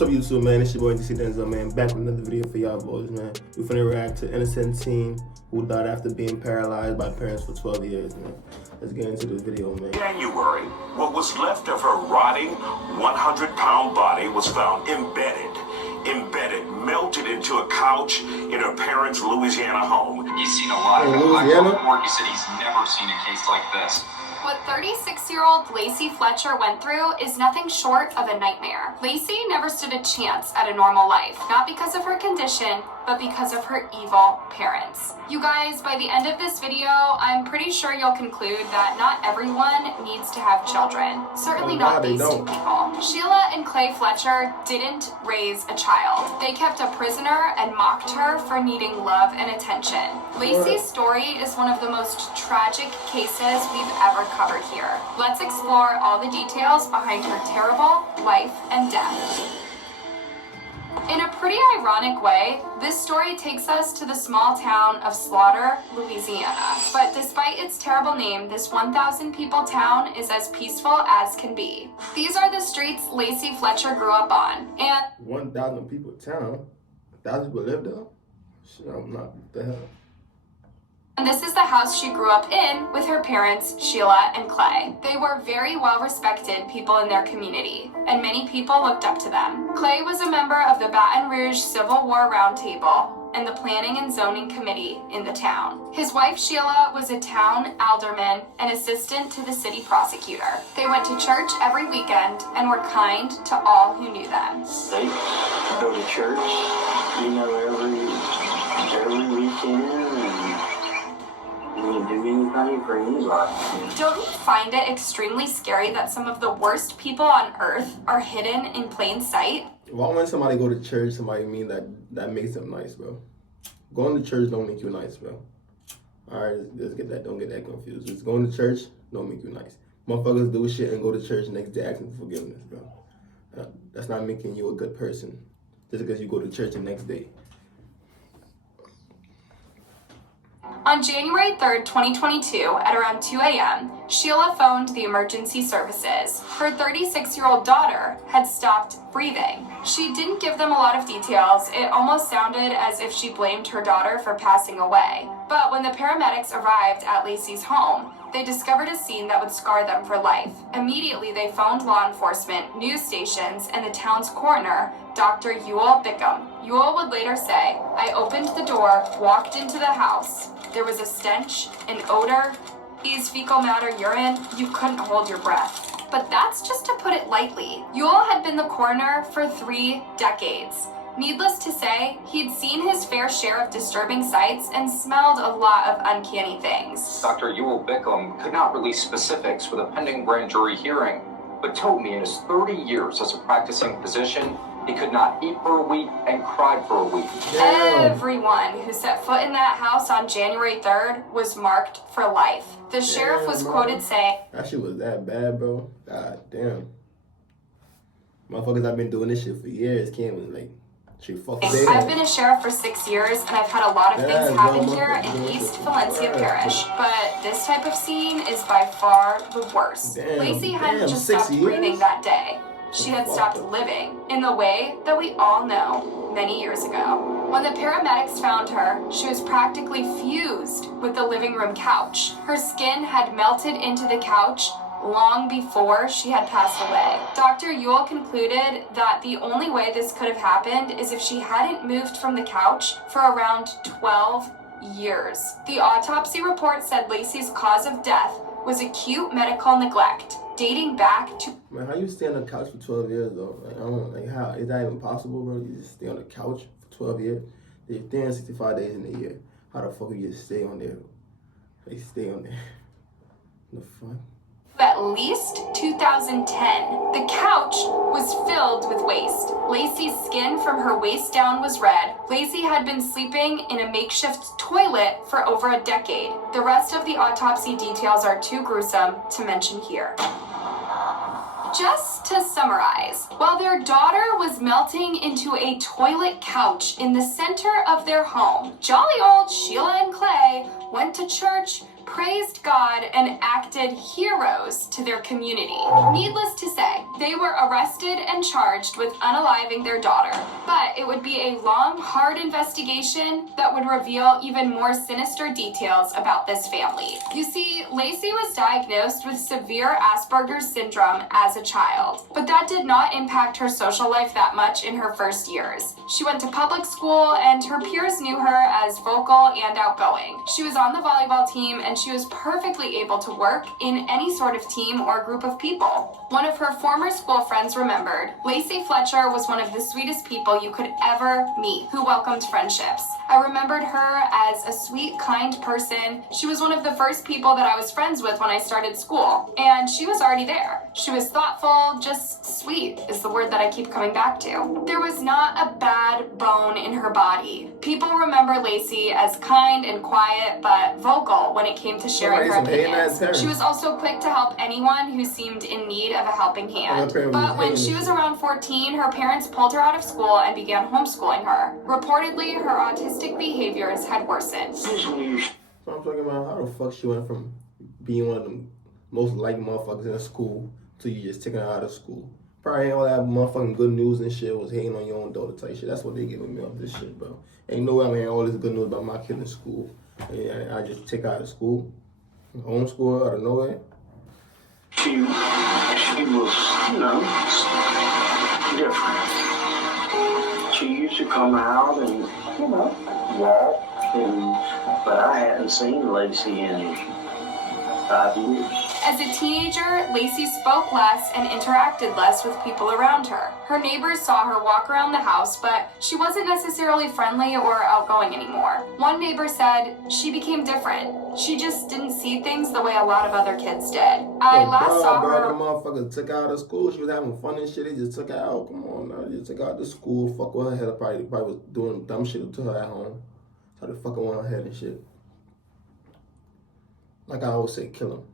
What's up, YouTube, man? It's your boy Ntcdanzel, man. Back with another video for y'all boys, man. We finna react to innocent teen who died after being paralyzed by parents for 12 years, man. Let's get into this video, man. January, what was left of her rotting 100-pound body was found embedded, melted into a couch in her parents' Louisiana home. He's seen a lot of them. I told Court, he said he's never seen a case like this. What 36-year-old Lacey Fletcher went through is nothing short of a nightmare. Lacey never stood a chance at a normal life, not because of her condition, but because of her evil parents. You guys, by the end of this video, I'm pretty sure you'll conclude that not everyone needs to have children. Certainly not these two people. Sheila and Clay Fletcher didn't raise a child. They kept a prisoner and mocked her for needing love and attention. Lacey's story is one of the most tragic cases we've ever covered here. Let's explore all the details behind her terrible life and death. In a pretty ironic way, this story takes us to the small town of Slaughter, Louisiana. But despite its terrible name, this 1,000 people town is as peaceful as can be. These are the streets Lacey Fletcher grew up on, and 1,000 people town? 1,000 people live there? Shit, I'm not, what the hell? And this is the house she grew up in with her parents, Sheila and Clay. They were very well-respected people in their community, and many people looked up to them. Clay was a member of the Baton Rouge Civil War Roundtable and the Planning and Zoning Committee in the town. His wife, Sheila, was a town alderman and assistant to the city prosecutor. They went to church every weekend and were kind to all who knew them. They go to church, every weekend. Do anything for anybody. Don't you find it extremely scary that some of the worst people on earth are hidden in plain sight? Why when somebody go to church, somebody mean that makes them nice, bro? Going to church don't make you nice, bro. Alright, don't get that confused. Just going to church don't make you nice. Motherfuckers do shit and go to church next day asking for forgiveness, bro. That's not making you a good person. Just because you go to church the next day. On January 3rd, 2022, at around 2 a.m., Sheila phoned the emergency services. Her 36-year-old daughter had stopped breathing. She didn't give them a lot of details. It almost sounded as if she blamed her daughter for passing away. But when the paramedics arrived at Lacey's home, they discovered a scene that would scar them for life. Immediately, they phoned law enforcement, news stations, and the town's coroner, Dr. Ewell Bickham. Ewell would later say, "I opened the door, walked into the house. There was a stench, an odor, fecal matter, urine. You couldn't hold your breath." But that's just to put it lightly. Ewell had been the coroner for 3 decades. Needless to say, he'd seen his fair share of disturbing sights and smelled a lot of uncanny things. Dr. Ewell Bickham could not release specifics for the pending grand jury hearing, but told me in his 30 years as a practicing physician, he could not eat for a week and cried for a week. Everyone who set foot in that house on January 3rd was marked for life. The sheriff was quoted saying, "That shit was that bad, bro. God damn. Motherfuckers, I've been doing this shit for years. Can't I've been a sheriff for 6 years, and I've had a lot of things happen here in East Valencia Parish, but this type of scene is by far the worst." Lacey hadn't just stopped breathing that day. She had stopped living in the way that we all know many years ago. When the paramedics found her, she was practically fused with the living room couch. Her skin had melted into the couch long before she had passed away. Dr. Ewell concluded that the only way this could have happened is if she hadn't moved from the couch for around 12 years. The autopsy report said Lacey's cause of death was acute medical neglect, dating back to... Man, how you stay on the couch for 12 years, though? How? Is that even possible, bro? You just stay on the couch for 12 years? There's 365 days in a year. How the fuck you just stay on there? They stay on there. The fuck? At least 2010. The couch was filled with waste. Lacey's skin from her waist down was red. Lacey had been sleeping in a makeshift toilet for over a decade. The rest of the autopsy details are too gruesome to mention here. Just to summarize, while their daughter was melting into a toilet couch in the center of their home, jolly old Sheila and Clay went to church, praised God, and acted heroes to their community. Needless to say, they were arrested and charged with unaliving their daughter. But it would be a long, hard investigation that would reveal even more sinister details about this family. You see, Lacey was diagnosed with severe Asperger's syndrome as a child, but that did not impact her social life that much in her first years. She went to public school, and her peers knew her as vocal and outgoing. She was on the volleyball team, and she was perfectly able to work in any sort of team or group of people. One of her former school friends remembered, Lacey Fletcher was one of the sweetest people you could ever meet, who welcomed friendships. I remembered her as a sweet, kind person. She was one of the first people that I was friends with when I started school, and she was already there. She was thoughtful, just sweet is the word that I keep coming back to. There was not a bad bone in her body. People remember Lacey as kind and quiet, but vocal when it came to sharing her opinions. She was also quick to help anyone who seemed in need of a helping hand. But when she was around 14, her parents pulled her out of school and began homeschooling her. Reportedly, her autistic behaviors had worsened. So I'm talking about how the fuck she went from being one of the most liked motherfuckers in school to you just taking her out of school. Probably ain't all that motherfucking good news and shit, was hating on your own daughter type shit. That's what they giving me off this shit, bro. Ain't no way I'm hearing all this good news about my kid in school. And I just take her out of school, homeschool out of nowhere. She was, different. She used to come out and, walk, but I hadn't seen Lacey in 5 years. As a teenager, Lacey spoke less and interacted less with people around her. Her neighbors saw her walk around the house, but she wasn't necessarily friendly or outgoing anymore. One neighbor said she became different. She just didn't see things the way a lot of other kids did. I last saw her. The motherfucker took her out of school. She was having fun and shit. They just took her out. Come on, man. They just took her out to school. Fuck with her head. Probably was doing dumb shit to her at home. Try to fuck on her head and shit. Like I always say, kill him.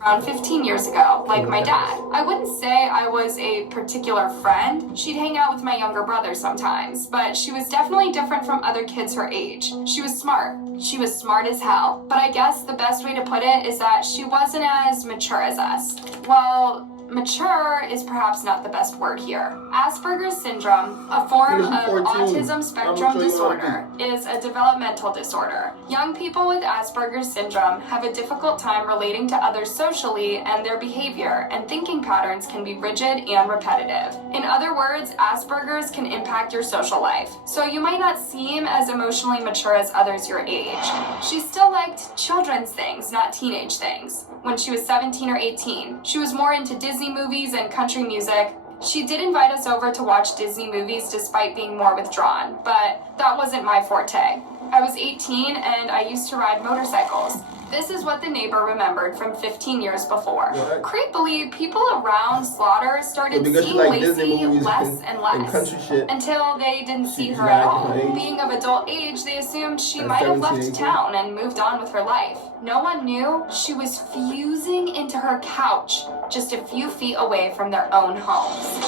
Around 15 years ago, like my dad. I wouldn't say I was a particular friend. She'd hang out with my younger brother sometimes, but she was definitely different from other kids her age. She was smart. She was smart as hell. But I guess the best way to put it is that she wasn't as mature as us. Well, mature is perhaps not the best word here. Asperger's syndrome, a form of autism spectrum disorder, is a developmental disorder. Young people with Asperger's syndrome have a difficult time relating to others socially, and their behavior and thinking patterns can be rigid and repetitive. In other words, Asperger's can impact your social life, so you might not seem as emotionally mature as others your age. She still liked children's things, not teenage things. When she was 17 or 18, she was more into Disney movies and country music. She did invite us over to watch Disney movies despite being more withdrawn, but that wasn't my forte. I was 18 and I used to ride motorcycles. This is what the neighbor remembered from 15 years before. What? Creepily, people around Slaughter started seeing Lacey less and less until they didn't see her at all. Being of adult age, they assumed she might have left town and moved on with her life. No one knew she was fusing into her couch just a few feet away from their own homes.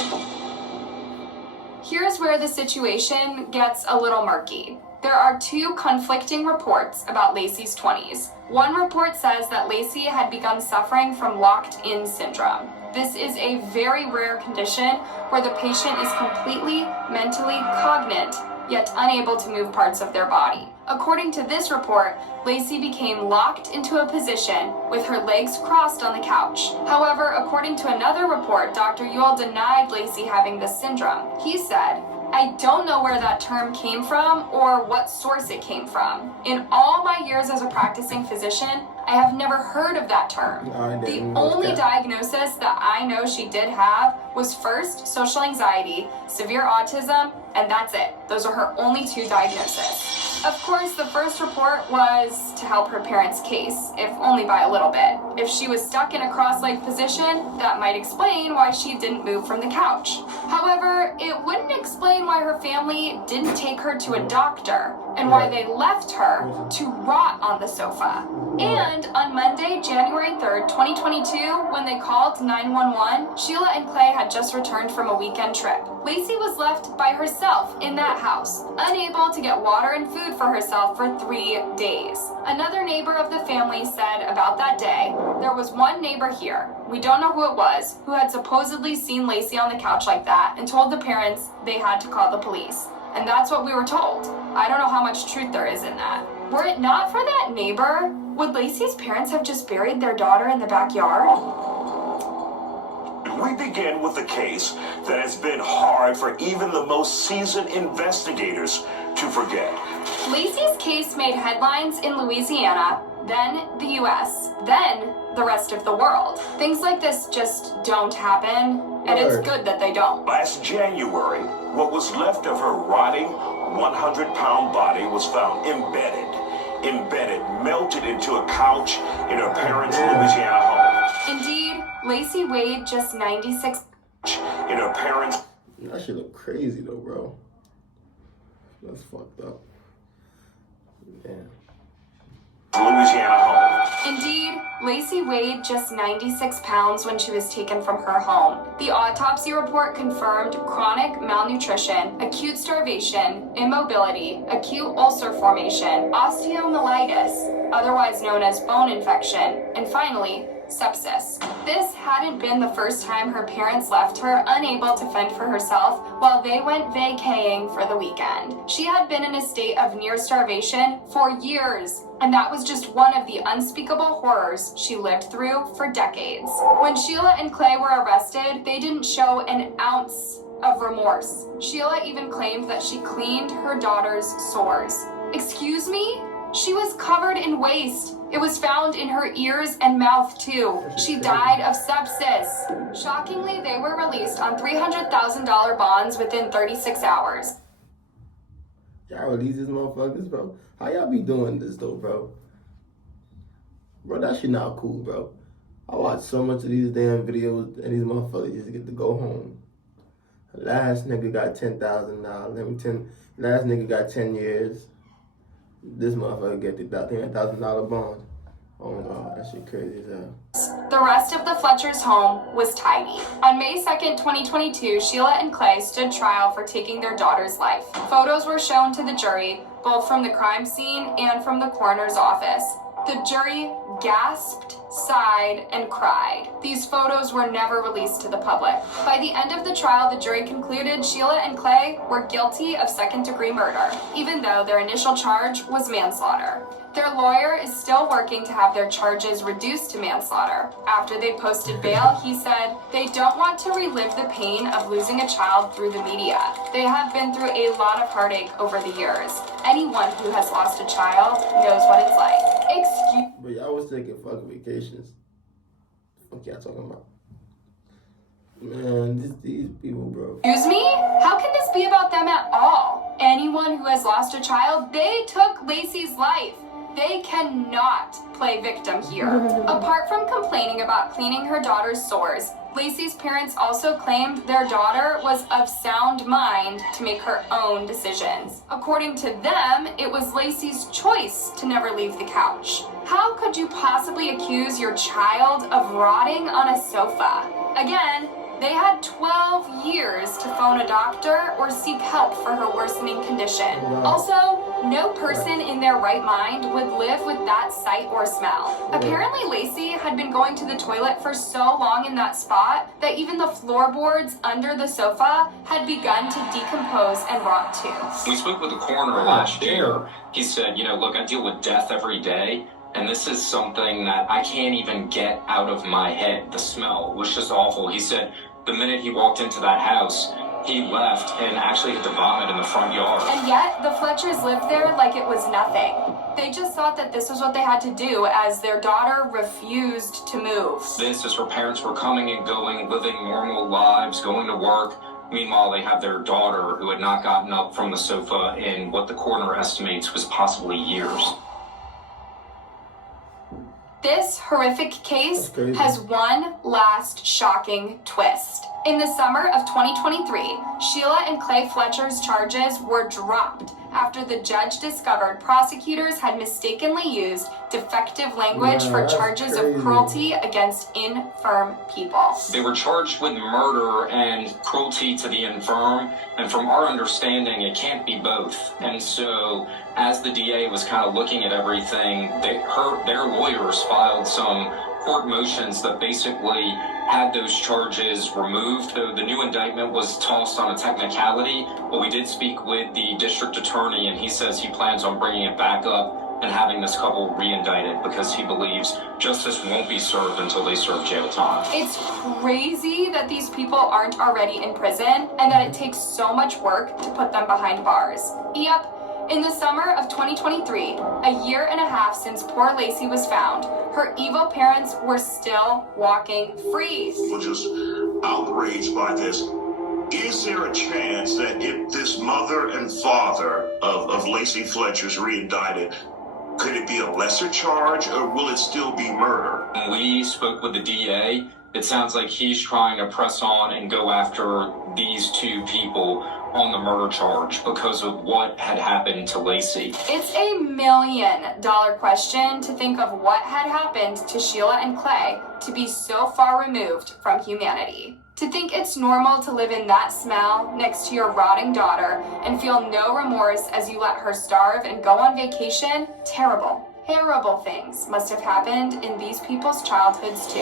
Here's where the situation gets a little murky. There are two conflicting reports about Lacey's 20s. One report says that Lacey had begun suffering from locked-in syndrome. This is a very rare condition where the patient is completely mentally cognate, yet unable to move parts of their body. According to this report, Lacey became locked into a position with her legs crossed on the couch. However, according to another report, Dr. Yule denied Lacey having this syndrome. He said, "I don't know where that term came from or what source it came from. In all my years as a practicing physician, I have never heard of that term. The only diagnosis that I know she did have was first social anxiety, severe autism, and that's it. Those are her only two diagnoses." Of course, the first report was to help her parents' case, if only by a little bit. If she was stuck in a cross-legged position, that might explain why she didn't move from the couch. However, it wouldn't explain why her family didn't take her to a doctor. and why they left her to rot on the sofa. And on Monday, January 3rd, 2022, when they called 911, Sheila and Clay had just returned from a weekend trip. Lacey was left by herself in that house, unable to get water and food for herself for 3 days. Another neighbor of the family said about that day, there was one neighbor here, we don't know who it was, who had supposedly seen Lacey on the couch like that and told the parents they had to call the police. And that's what we were told. I don't know how much truth there is in that. Were it not for that neighbor, would Lacey's parents have just buried their daughter in the backyard? We begin with a case that has been hard for even the most seasoned investigators to forget. Lacey's case made headlines in Louisiana, then the US, then the rest of the world. Things like this just don't happen, and it's good that they don't. Last January, what was left of her rotting 100-pound body was found embedded, melted into a couch in her parents' Louisiana home. Indeed, Lacey weighed just 96. In her parents' That shit look crazy though, bro. That's fucked up. Man. Louisiana home. Indeed, Lacey weighed just 96 pounds when she was taken from her home. The autopsy report confirmed chronic malnutrition, acute starvation, immobility, acute ulcer formation, osteomyelitis, otherwise known as bone infection, and finally, sepsis. This hadn't been the first time her parents left her unable to fend for herself while they went vacaying for the weekend. She had been in a state of near starvation for years, and that was just one of the unspeakable horrors she lived through for decades. When Sheila and Clay were arrested, they didn't show an ounce of remorse. Sheila even claimed that she cleaned her daughter's sores. Excuse me? She was covered in waste. It was found in her ears and mouth too. She died of sepsis. Shockingly, they were released on $300,000 bonds within 36 hours. Y'all release these motherfuckers, bro. How y'all be doing this though, bro? Bro, that shit not cool, bro. I watch so much of these damn videos and these motherfuckers just get to go home. Last nigga got $10,000. Last nigga got 10 years. This motherfucker get the $10,000 bond. Oh my God, that shit crazy as hell. The rest of the Fletcher's home was tidy. On May 2nd, 2022, Sheila and Clay stood trial for taking their daughter's life. Photos were shown to the jury, both from the crime scene and from the coroner's office. The jury gasped, sighed, and cried. These photos were never released to the public. By the end of the trial, the jury concluded Sheila and Clay were guilty of second-degree murder, even though their initial charge was manslaughter. Their lawyer is still working to have their charges reduced to manslaughter. After they posted bail, he said, they don't want to relive the pain of losing a child through the media. They have been through a lot of heartache over the years. Anyone who has lost a child knows what it's like. But y'all was taking fucking vacations. What y'all talking about? Man, these people, bro. Excuse me? How can this be about them at all? Anyone who has lost a child, they took Lacey's life. They cannot play victim here. Apart from complaining about cleaning her daughter's sores, Lacey's parents also claimed their daughter was of sound mind to make her own decisions. According to them, it was Lacey's choice to never leave the couch. How could you possibly accuse your child of rotting on a sofa? Again, they had 12 years to phone a doctor or seek help for her worsening condition. Also, no person in their right mind would live with that sight or smell. Apparently, Lacey had been going to the toilet for so long in that spot that even the floorboards under the sofa had begun to decompose and rot too. We spoke with the coroner last year. He said, look, I deal with death every day. And this is something that I can't even get out of my head. The smell was just awful. He said the minute he walked into that house, he left and actually had to vomit in the front yard. And yet, the Fletchers lived there like it was nothing. They just thought that this was what they had to do as their daughter refused to move. This is her parents were coming and going, living normal lives, going to work. Meanwhile, they have their daughter who had not gotten up from the sofa in what the coroner estimates was possibly years. This horrific case has one last shocking twist. In the summer of 2023, Sheila and Clay Fletcher's charges were dropped after the judge discovered prosecutors had mistakenly used defective language for charges of cruelty against infirm people. They were charged with murder and cruelty to the infirm, and from our understanding, it can't be both. And so, as the DA was kind of looking at everything, their lawyers filed some court motions that basically had those charges removed. The new indictment was tossed on a technicality, but we did speak with the district attorney, and he says he plans on bringing it back up and having this couple re-indicted because he believes justice won't be served until they serve jail time. It's crazy that these people aren't already in prison and that it takes so much work to put them behind bars. Yep. In the summer of 2023, a year and a half since poor Lacey was found, her evil parents were still walking free. We're just outraged by this. Is there a chance that if this mother and father of Lacey Fletcher's re-indicted, could it be a lesser charge or will it still be murder? When we spoke with the DA, it sounds like he's trying to press on and go after these two people on the murder charge because of what had happened to Lacey. It's $1 million question to think of what had happened to Sheila and Clay to be so far removed from humanity. To think it's normal to live in that smell next to your rotting daughter and feel no remorse as you let her starve and go on vacation, terrible. Terrible things must have happened in these people's childhoods too.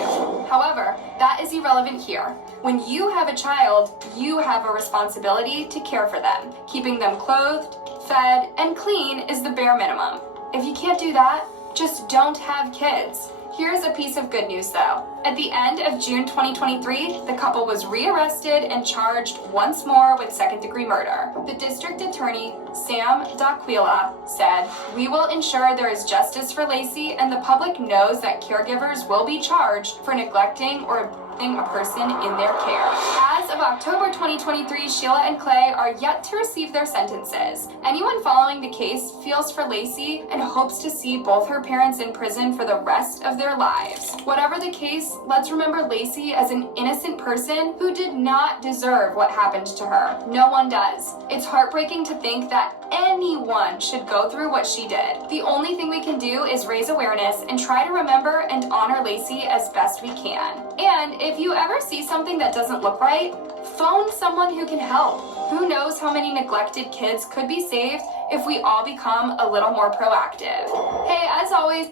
However, that is irrelevant here. When you have a child, you have a responsibility to care for them. Keeping them clothed, fed, and clean is the bare minimum. If you can't do that, just don't have kids. Here's a piece of good news though. At the end of June 2023, the couple was rearrested and charged once more with second-degree murder. The district attorney, Sam D'Aquila, said, "We will ensure there is justice for Lacey and the public knows that caregivers will be charged for neglecting or abusing a person in their care." As of October 2023, Sheila and Clay are yet to receive their sentences. Anyone following the case feels for Lacey and hopes to see both her parents in prison for the rest of their lives. Whatever the case, let's remember Lacey as an innocent person who did not deserve what happened to her. No one does. It's heartbreaking to think that anyone should go through what she did. The only thing we can do is raise awareness and try to remember and honor Lacey as best we can. And if you ever see something that doesn't look right, phone someone who can help. Who knows how many neglected kids could be saved if we all become a little more proactive. Hey, as always,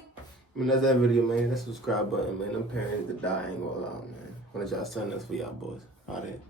That's that video, man. That subscribe button, man. Them parents that die ain't gonna lie, man. One of y'all send us for y'all boys. All that.